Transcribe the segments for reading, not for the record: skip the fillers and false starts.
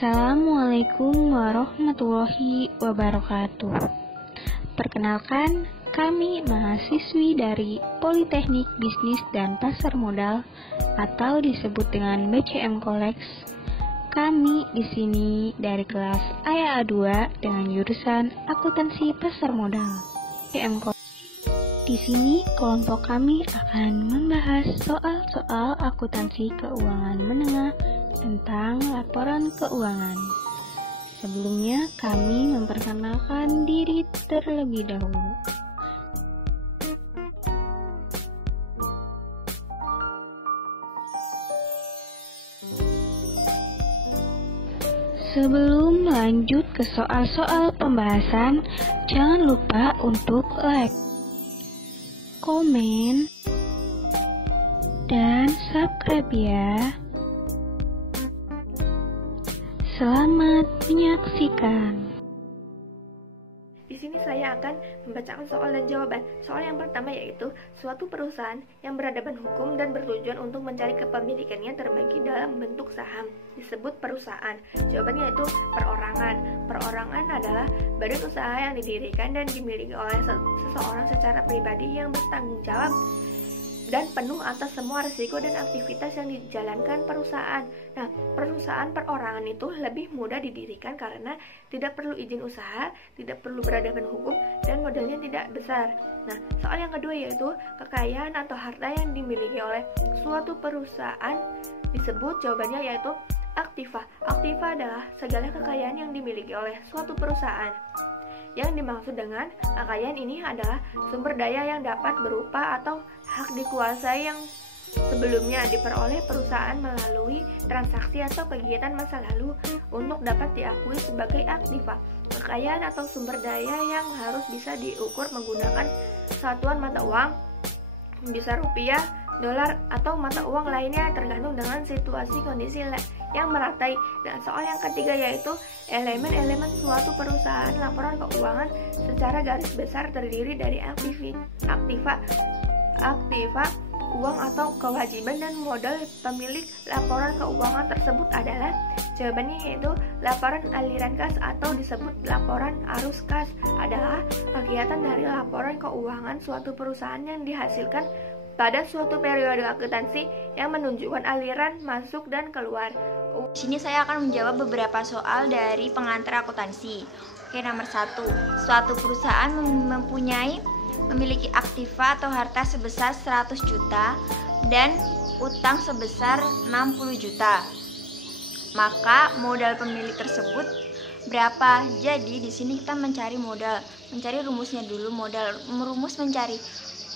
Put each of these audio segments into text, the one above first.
Assalamualaikum warahmatullahi wabarakatuh. Perkenalkan, kami mahasiswi dari Politeknik Bisnis dan Pasar Modal atau disebut dengan BCM Kolex. Kami di sini dari kelas AYA2 dengan jurusan Akuntansi Pasar Modal. BCM Kolex. Di sini kelompok kami akan membahas soal-soal akuntansi keuangan menengah tentang laporan keuangan. Sebelumnya kami memperkenalkan diri terlebih dahulu. Sebelum lanjut ke soal-soal pembahasan, jangan lupa untuk like, komen, dan subscribe ya. Selamat menyaksikan. Di sini saya akan membacakan soal dan jawaban. Soal yang pertama yaitu suatu perusahaan yang beradaban hukum dan bertujuan untuk mencari kepemilikannya terbagi dalam bentuk saham disebut perusahaan. Jawabannya yaitu perorangan. Perorangan adalah badan usaha yang didirikan dan dimiliki oleh seseorang secara pribadi yang bertanggung jawab dan penuh atas semua risiko dan aktivitas yang dijalankan perusahaan. Nah, perusahaan perorangan itu lebih mudah didirikan karena tidak perlu izin usaha, tidak perlu beradaban hukum, dan modalnya tidak besar. Nah, soal yang kedua yaitu kekayaan atau harta yang dimiliki oleh suatu perusahaan disebut, jawabannya yaitu aktiva. Aktiva adalah segala kekayaan yang dimiliki oleh suatu perusahaan. Yang dimaksud dengan kekayaan ini adalah sumber daya yang dapat berupa atau hak dikuasai yang sebelumnya diperoleh perusahaan melalui transaksi atau kegiatan masa lalu untuk dapat diakui sebagai aktiva. Kekayaan atau sumber daya yang harus bisa diukur menggunakan satuan mata uang, bisa rupiah, dolar, atau mata uang lainnya tergantung dengan situasi kondisi yang meratai. Dan soal yang ketiga yaitu elemen-elemen suatu perusahaan. Laporan keuangan secara garis besar terdiri dari aktiva, uang atau kewajiban, dan modal pemilik laporan keuangan tersebut adalah, jawabannya yaitu laporan aliran kas atau disebut laporan arus kas adalah kegiatan dari laporan keuangan suatu perusahaan yang dihasilkan pada suatu periode akuntansi yang menunjukkan aliran masuk dan keluar. Di sini saya akan menjawab beberapa soal dari pengantar akuntansi. Oke, nomor 1. Suatu perusahaan memiliki aktiva atau harta sebesar 100 juta dan utang sebesar 60 juta. Maka modal pemilik tersebut berapa? Jadi di sini kita mencari modal. Mencari rumusnya dulu. Merumus mencari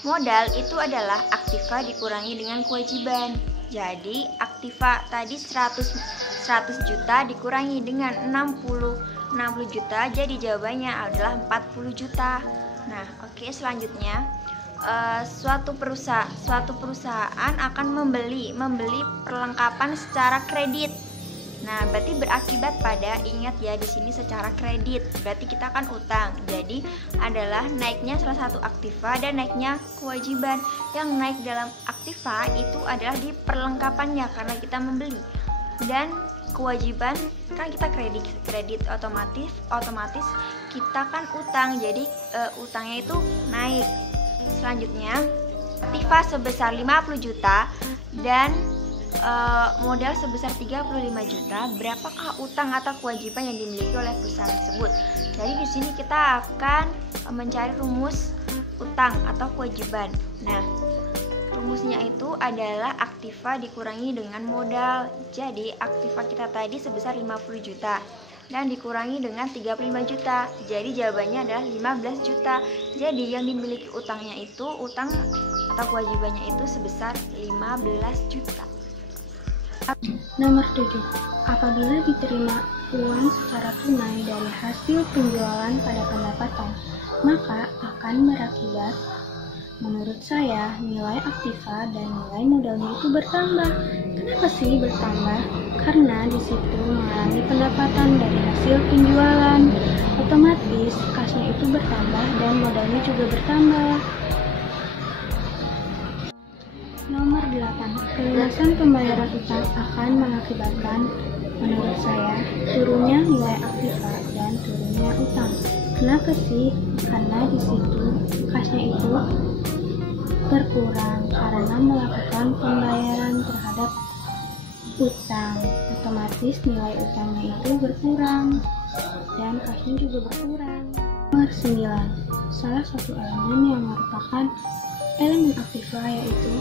modal itu adalah aktiva dikurangi dengan kewajiban. Jadi aktiva tadi 100 juta dikurangi dengan 60 juta, jadi jawabannya adalah 40 juta. Nah, oke, selanjutnya suatu perusahaan akan membeli perlengkapan secara kredit. Nah, berarti berakibat pada, ingat ya, di sini secara kredit. Berarti kita akan utang. Jadi adalah naiknya salah satu aktiva dan naiknya kewajiban. Yang naik dalam aktiva itu adalah di perlengkapannya karena kita membeli. Dan kewajiban kan kita kredit otomatis kita kan utang. Jadi utangnya itu naik. Selanjutnya, aktiva sebesar 50 juta dan modal sebesar 35 juta, berapakah utang atau kewajiban yang dimiliki oleh perusahaan tersebut? Jadi di sini kita akan mencari rumus utang atau kewajiban. Nah, rumusnya itu adalah aktiva dikurangi dengan modal. Jadi aktiva kita tadi sebesar 50 juta dan dikurangi dengan 35 juta. Jadi jawabannya adalah 15 juta. Jadi yang dimiliki utangnya itu, utang atau kewajibannya itu sebesar 15 juta. Nomor 7. Apabila diterima uang secara tunai dari hasil penjualan pada pendapatan, maka akan berakibat, menurut saya, nilai aktiva dan nilai modalnya itu bertambah. Kenapa sih bertambah? Karena di situ mengalami pendapatan dari hasil penjualan. Otomatis kasnya itu bertambah dan modalnya juga bertambah. Nomor 8. Pelunasan pembayaran utang akan mengakibatkan, menurut saya, aktiva dan turunnya utang. Kenapa sih? Karena di situ kasnya itu berkurang karena melakukan pembayaran terhadap utang, otomatis nilai utangnya itu berkurang dan kasnya juga berkurang. Nomor 9, salah satu elemen yang merupakan elemen aktiva yaitu,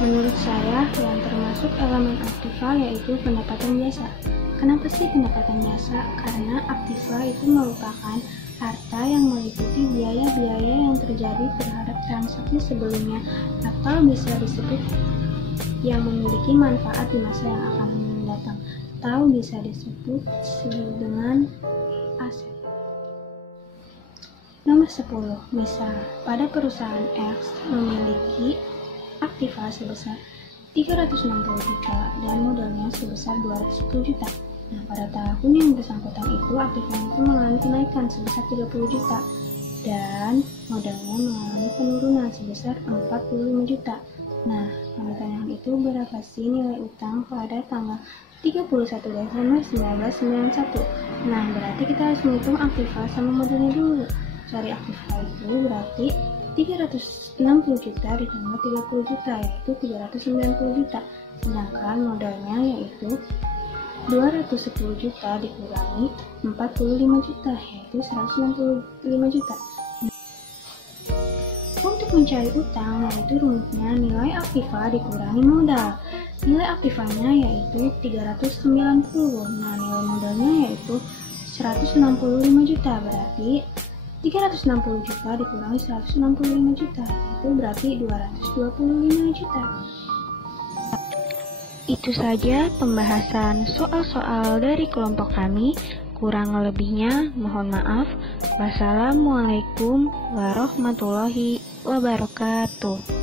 menurut saya yang termasuk elemen aktiva yaitu pendapatan jasa. Kenapa sih pendapatan jasa? Karena aktiva itu merupakan harta yang meliputi biaya-biaya yang terjadi terhadap transaksi sebelumnya atau bisa disebut yang memiliki manfaat di masa yang akan mendatang atau bisa disebut dengan aset. Nomor 10, misal pada perusahaan X memiliki aktiva sebesar 360 juta dan modalnya sebesar 210 juta. Nah, pada tahun yang bersangkutan itu aktivanya itu mengalami kenaikan sebesar 30 juta dan modalnya mengalami penurunan sebesar 45 juta. Nah, pada tahun itu berapa sih nilai utang pada tanggal 31 Desember 1991? Nah, berarti kita harus menghitung aktiva sama modalnya dulu. Cari aktiva itu berarti 360 juta ditambah 30 juta yaitu 390 juta. Sedangkan modalnya yaitu 210 juta dikurangi 45 juta yaitu 195 juta. Untuk mencari utang yaitu rumusnya nilai aktiva dikurangi modal. Nilai aktivanya yaitu 390. Nah, nilai modalnya yaitu 165 juta, berarti 360 juta dikurangi 165 juta itu berarti 225 juta. Itu saja pembahasan soal-soal dari kelompok kami. Kurang lebihnya mohon maaf. Wassalamualaikum warahmatullahi wabarakatuh.